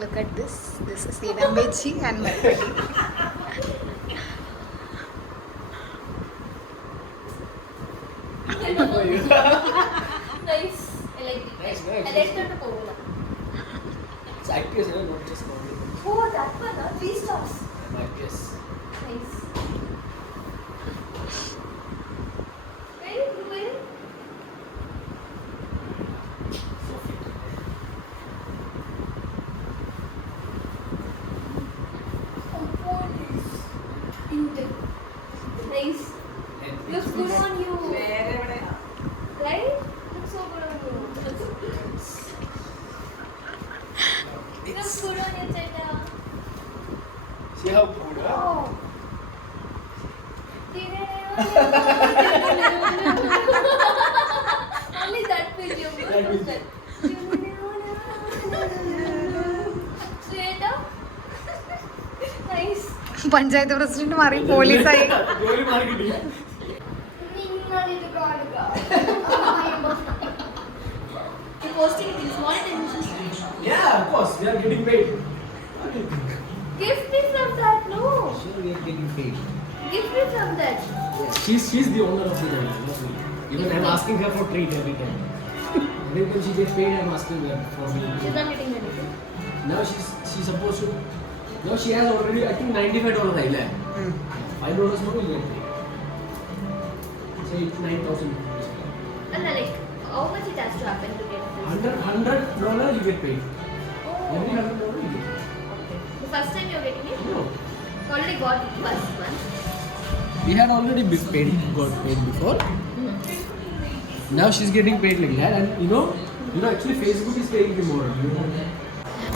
Look at this. This is Inambechi and Marpati. Nice. I like it. Nice. I like that too. It's IPS, not just comedy. Oh, that one, 3 stars. I'm IPS. Nice. Very good, very. So fit. Nice. Looks good on you. Right? Looks so good on you. Looks good on you, Cheta. See how good, huh? Oh. Only that video. That video. Cheta. Nice. Panchayat പ്രസിഡന്റ് മാറി പോലീസായി. ജോലി മാറി കിട്ടി. You're posting it in small attention. Yeah, of course, we are getting paid. Gift me from that, no. Sure, we are getting paid. Gift me from that. Yeah. She's the owner of the channel, not me. Even I'm asking her for treat every time. Every time she gets paid, I'm asking her for me. She's not getting anything. Now she's supposed to. Now she has already, I think, $95 island. $5 more will get paid. Say it's 9,000 rupees. And like, how much it has to happen to get this? $100 you get paid. Oh. Every $100 you get paid. Okay. The first time you're getting it? No. You already got it first one. We had already got paid before. Now she's getting paid like that, and you know, actually Facebook is paying me more. You know?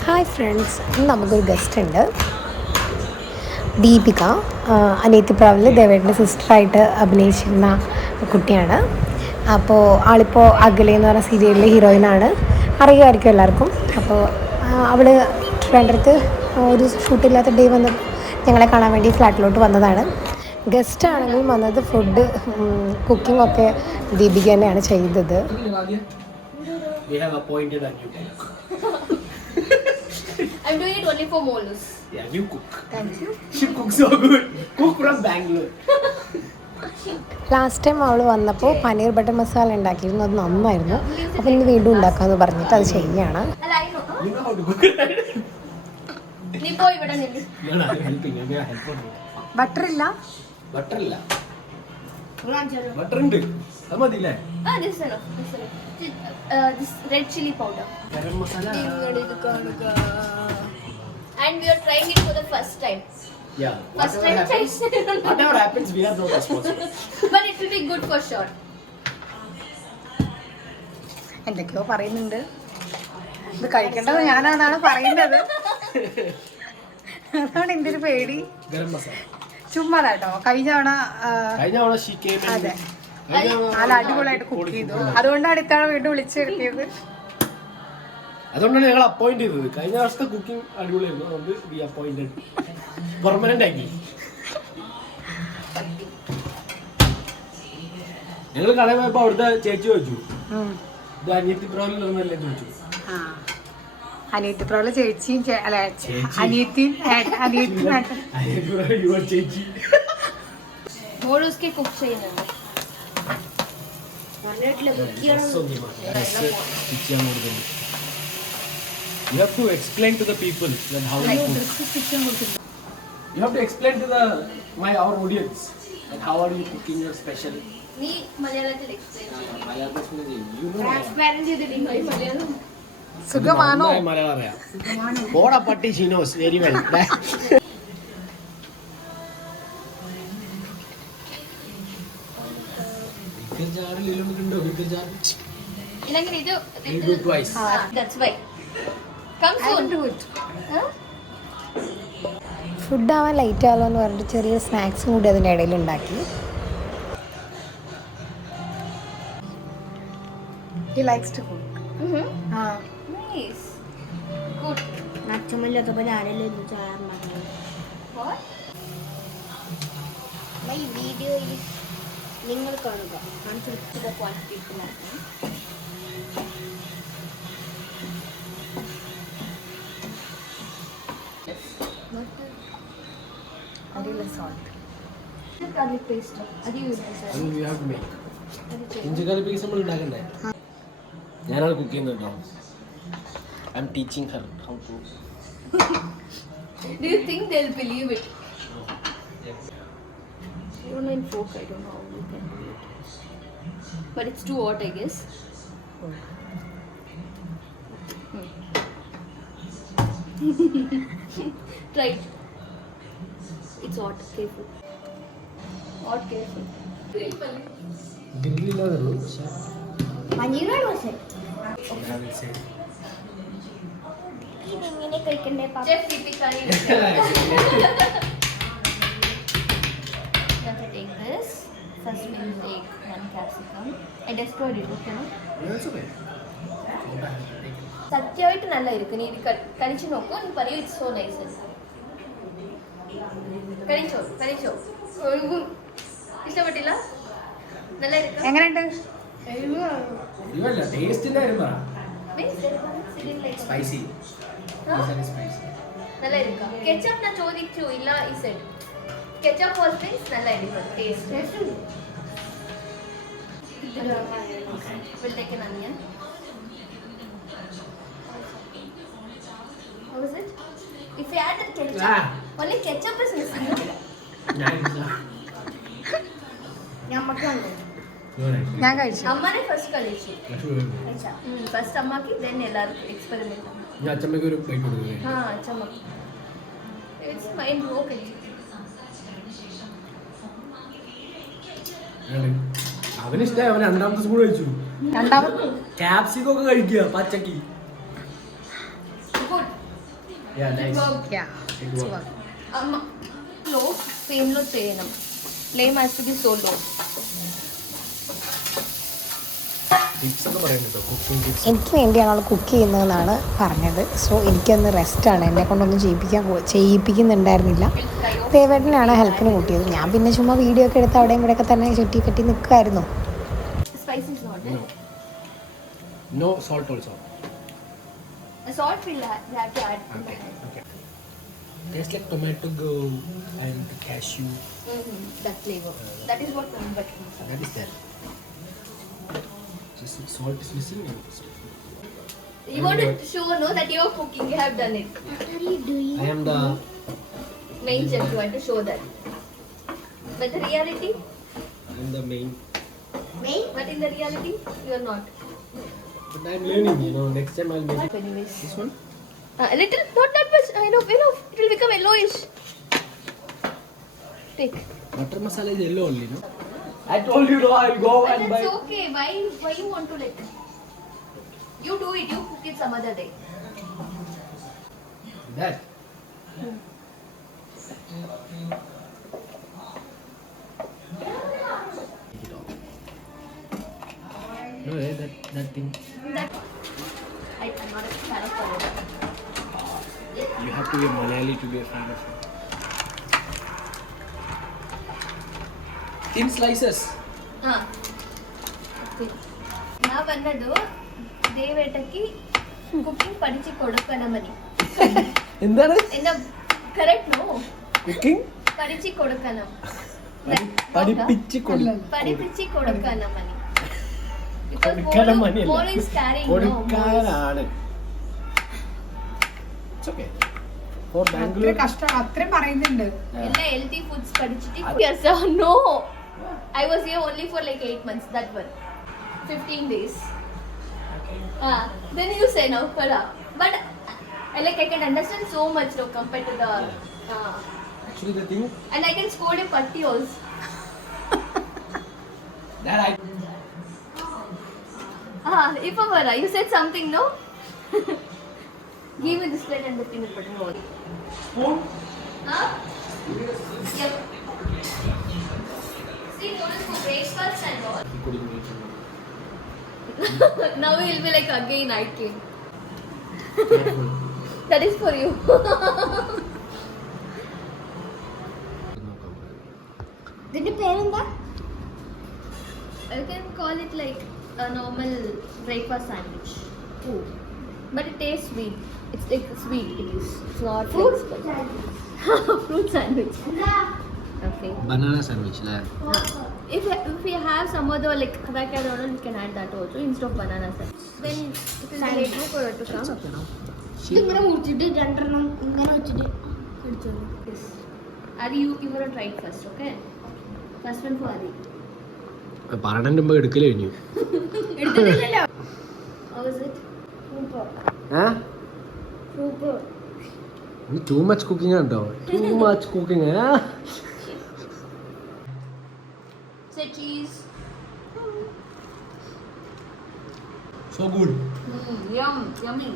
Hi friends, ഇന്ന് നമുക്കൊരു ഗസ്റ്റ് ഉണ്ട്. ദീപിക, അനിയത്തിപ്രാവിൽ ദേവേട്ടൻ്റെ സിസ്റ്ററായിട്ട് അഭിനയിച്ചിരുന്ന കുട്ടിയാണ്. അപ്പോൾ ആളിപ്പോൾ അകലെ എന്ന് പറഞ്ഞ സീരിയലിലെ ഹീറോയിനാണ്. അറിയുമായിരിക്കും എല്ലാവർക്കും. അപ്പോൾ അവൾ ട്രിവാൻഡ്രത്ത് ഒരു ഷൂട്ടില്ലാത്ത ഡേ വന്ന് ഞങ്ങളെ കാണാൻ വേണ്ടി ഫ്ലാറ്റിലോട്ട് വന്നതാണ്. ഗസ്റ്റ് ആണെങ്കിലും വന്നത് ഫുഡ് കുക്കിംഗ് ഒക്കെ ദീപിക തന്നെയാണ് ചെയ്തത്. We have appointed a new cook. I'm doing it only for Molus. Yeah, new cook. Thank you. She cooks so good. Cook from Bangalore. Last time അവൾ വന്നപ്പോൾ പനീർ ബട്ടർ മസാല ഉണ്ടാക്കിയിരുന്നു. അത് നന്നായിരുന്നു. അപ്പോൾ ഇന്ന് വീണ്ടും ഉണ്ടാക്കാമെന്ന് പറഞ്ഞിട്ട് അത് ചെയ്യുകയാണ്. And I know. You know how to cook it? നീ പോയി ഇവിടെ നിന്ന്. No, I'm helping. I'm a helper. Butter ഇല്ല. Butter illa. Butter. Butter ഉണ്ട്. അത് മതിയില്ലേ? This is enough. This red chili powder. Garam masala. And we are trying it for the first time. Yeah. First time Whatever happens, we are not responsible. But it will be good for sure. എന്തൊക്കെയോ പറയുന്നുണ്ട്. ഇത് കഴിക്കേണ്ടത് ഞാനാണെന്നാണ് പറയുന്നത്. അതാണ് എൻ്റെ ഒരു പേടി. ഗരം മസാല. ചുമ്മാതാട്ടോ. കഴിഞ്ഞ തവണ she came in. അതെ, നല്ല അടിപൊളിയായിട്ട് കുക്ക് ചെയ്തു. അതുകൊണ്ടാണ് ഇത്തവണ വീണ്ടും വിളിച്ചെടുത്തിയത്. അതുകൊണ്ടാണ് ഞങ്ങൾ അപ്പോയിന്റ് ചെയ്തത്. കഴിഞ്ഞ വർഷത്തെ കുക്കിംഗ് അടിപൊളിയായിരുന്നു. അതുകൊണ്ട് വി അപ്പോയിന്റഡ് പെർമനന്റ് ആക്കി. ഞങ്ങൾ കടയിൽ പോയപ്പോ അവിടുത്തെ ചേച്ചി ചോദിച്ചു, ഇത് അനിയത്തിപ്രാവിലൊന്നല്ലേ ചോദിച്ചു. അനിയത്തിപ്രാവിലെ ചേച്ചിയും അനിയത്തിയും ചേച്ചി മോളൂസ്ക്ക് കുക്ക് ചെയ്യുന്നുണ്ട്. You have to explain to the people that how you cook. You have to explain to our audience that how are you cooking your special. നീ മലയാളത്തിൽ എക്സ്പ്ലെയിൻ ചെയ്യും. You know. ട്രാൻസ്പാരന്റ് ചെയ്തിട്ടില്ല മലയാളം. സുഖമാണോ? മലയാളം അറിയാം. പോടാ പട്ടി, she knows very well. ഇല്ലെങ്കിൽ ഇത് do twice. That's why. Come soon. Food ആവാൻ ലൈറ്റ് ആവാലോ എന്ന് പറഞ്ഞിട്ട് ചെറിയ സ്നാക്സും കൂടി അതിൻ്റെ ഇടയിൽ ഉണ്ടാക്കി. He likes to cook. Nice. Good. അച്ഛമ്മല്ലാത്തപ്പോൾ ഞാനല്ലേ ഇന്ന് ചായ ഉണ്ടാക്കുന്നത്. What? ഈ വീഡിയോയിൽ നിങ്ങൾ കാണുക. To the point people are. salt. garlic paste. Adi use this. അത് we have to make. ഇഞ്ചി കറി പീസ് നമ്മൾ ഉണ്ടാക്കണ്ടേ? ഞാനാണ് കുക്ക് ചെയ്യുന്നത് കേട്ടോ. I am teaching her how to. Do you think they'll believe it? I don't know in folk, I don't know how you can do it. But it's too hot, I guess. Try it. It's hot, careful. Hot, careful. ഗ്രില്ലില്ലാതെ ഉള്ളൂ പക്ഷേ പനീറാണ് പക്ഷേ ഇതെങ്ങനെ കഴിക്കണ്ടേ പാപ്പ? Chef typically. You have to take this. First we will take one capsicum. I destroyed it, okay? No? സത്യമായിട്ട് നല്ലതായിരിക്കും നീ ഇത് കഴിച്ചു നോക്കൂ നീ പറയൂ ഇറ്റ്സ് സോ നൈസ് കഴിച്ചോ ഇഷ്ടപ്പെട്ടില്ല നല്ലതായിരിക്കും എങ്ങനെയുണ്ട്? ഇവല്ല ടേസ്റ്റിന്റെ കാര്യം പറ. സ്പൈസി നല്ലതായിരിക്കും കെച്ചപ്പ് ഞാൻ ചോദിച്ചു ഇല്ല ഈ സെറ്റ് കെച്ചപ്പ് വാസ് മീൻസ് നല്ലതായിരിക്കും taste will take an onion. How is it? If you add the ketchup, only ketchup is missing. ഞാൻ കഴിച്ചു. അമ്മനെ ഫസ്റ്റ് കഴിച്ചു ഫസ്റ്റ് അമ്മക്ക് ദെൻ എല്ലാവർക്കും എക്സ്പെരിമെന്റ് ഞാൻ അച്ഛമ്മയ്ക്ക് ഒരു പ്ലേറ്റ് കൊടുക്കുക. ആ അച്ഛമ്മ ഇറ്റ്സ് മൈൻഡ് ബ്ലോക്ക് അവനിഷ്ടായി അവൻ രണ്ടാമത്തെ സ്പൂൺ കഴിച്ചു. രണ്ടാമത് ക്യാപ്സിക്കം ഒക്കെ കഴിക്കുക പച്ചക്ക്. ഗുഡ് അമ്മ లో ఫ్లేమ్లో చేయడం flame has to be so లో ടിപ്സ് ഒക്കെ പറയുന്നുണ്ടോ കുക്കിംഗ് ടിപ്സ്? എനിക്ക് വേണ്ടിയാണ് അവൾ കുക്ക് ചെയ്യുന്നതെന്നാണ് പറഞ്ഞത്. സോ എനിക്കൊന്ന് റെസ്റ്റാണ്, എന്നെ കൊണ്ടൊന്നും ചെയ്യിപ്പിക്കുന്നുണ്ടായിരുന്നില്ല. ദേവേട്ടനാണ് ഹെൽപ്പിന് കൂട്ടിയത്. ഞാൻ പിന്നെ ചുമ്മാ വീഡിയോ ഒക്കെ എടുത്ത് അവിടെയും ഇവിടെയൊക്കെ തന്നെ ചുറ്റി കെട്ടി നിൽക്കുമായിരുന്നു. spice is not there. No salt also. The salt we'll have to add. Okay. Okay. Tastes like tomato and cashew. That flavor. That is what I'm butter masala. That is there. Just salt is missing. You want to show no that you're cooking. You have done it. What are you doing? I am the Main chef. You want to show that. But the reality, main. but in the reality, you are not. But I am learning. Next time I'll make Anyways, this one. a little, not that much. Enough. It will become yellowish. Take. Butter masala is yellow only, no? I told you, no, I'll go But and buy. that's okay. Why you want to like? You do it. You cook it some other day. That. No, that thing. I'm not a fan of paneer. You have to be a Malayali to be a fan of it. Thin slices. నా అన్నాడు దేవేటకి కుకింగ్ படிச்சு கொடுக்கணுమని എന്താണ് என்ன correct no cooking படிச்சு കൊടുക്കണം പഠിപ്പിച്ച് പഠിപ്പിച്ച് കൊടുക്കണമని കൊടുക്കണമനി Polo is carrying കൊടുക്കാനാണ്. It's okay. For Bangalore. കഷ്ടം അത്രയും പറയുന്നുണ്ട്. ಎಲ್ಲ healthy foods പഠിച്ചിട്ട് yes no I was here only for like 8 months that one 15 days then you say now but I can understand so much now compared to the Actually the thing and I can score a patti also that I Ipavara, you said something, no? Give me this plate and the peanut butter roll. spoon. Yep. See, notice for breakfast and all. Now he will be like again night king. Careful. That is for you. ഇതിന്റെ പേരെന്താ? You can call it like a normal breakfast sandwich. But it tastes sweet. It's like sweet. It is. It's not Fruit like fruit sandwich. cafe. banana sandwich അല്ലേ? If you have some other like Havaka donut, you can add that also instead of banana sandwich. Then it will be late for it to come. ഇതിങ്ങനെ മുറിച്ചിട്ട് രണ്ടെണ്ണം ഇങ്ങനെ വെച്ചിട്ട് എടുത്തോളൂ. Yes. Adi, you want to try it first, okay? First one for Adi. പറയണതിന്റെ മുമ്പ് എടുക്കല് കഴിഞ്ഞു. എടുത്തിട്ടില്ലല്ലോ. How is it? സൂപ്പർ ഏഹ് സൂപ്പർ. ടൂ മച്ച് കുക്കിംഗ് ആണ് കേട്ടോ. Too much cooking. Say cheese. So good. Yum, yummy.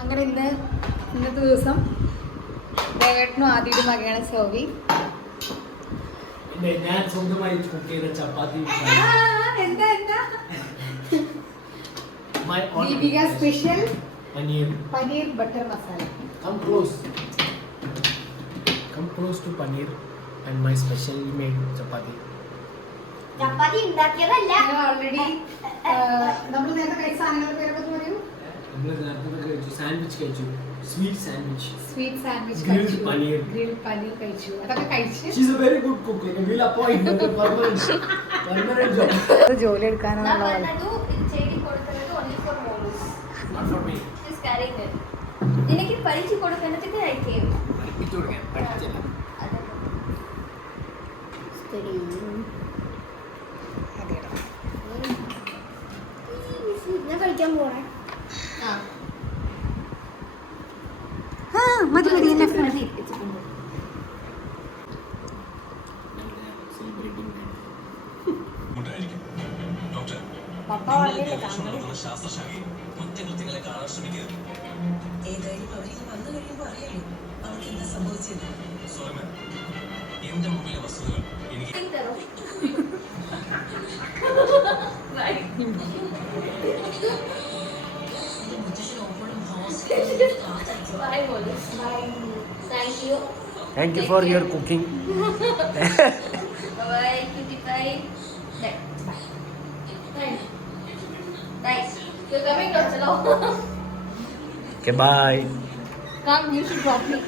അങ്ങനെ ഇന്നത്തെ ദിവസം ദേവേട്ടനും ആദ്യയുടെ മകയാണ് സോവി. ഞാൻ സ്വന്തമായി കുക്ക് ചെയ്ത ചപ്പാത്തി എന്താ Deepika special paneer butter masala. Come close to paneer and my specially made chapati. Chapati ഉണ്ടാക്കിയതല്ല. ഓൾറെഡി നമ്മൾ നേരത്തെ കഴിച്ച സാധനങ്ങളുടെ പേരൊക്കെ പറയൂ. സാൻഡ്വിച്ച് കഴിച്ചു. Sweet sandwich. Sweet sandwich Grilled കഴിച്ചു. paneer. ഗ്രിൽഡ് പനീർ കഴിച്ചു. അതൊക്കെ കഴിച്ച് She's a very good cook. We'll appoint her permanent job. ജോലി എടുക്കാനുള്ള പോലെ. Nadu, chedi kodukanadu only for moms. Not for me. She's carrying it. Ninekku parichi kodukanadukku I came. പഠിപ്പിച്ചു കൊടുക്കാൻ പഠിപ്പിച്ചില്ല. ഞാൻ കഴിക്കാൻ പോണേ. മതി എന്നെ Celebrating പപ്പ പറഞ്ഞില്ലേ ശാസ്ത്രശാഖയിൽ കുറ്റകൃത്യങ്ങളെ കാണാൻ ശ്രമിക്കരുത്. ഏതായാലും അവരിത് വന്നു കഴിയുമ്പോൾ അറിയാലോ അവർക്ക് എന്താ സംഭവിച്ചത്. സോമ എന്റെ മുമ്പിലെ വസ്തുതകൾ എനിക്ക് Bye, Mollis. Bye. Thank you. Thank you for your cooking. Bye-bye, cutie pie. Bye. Bye. Bye. You're coming, don't you know? Okay, bye. Come, you should drop me.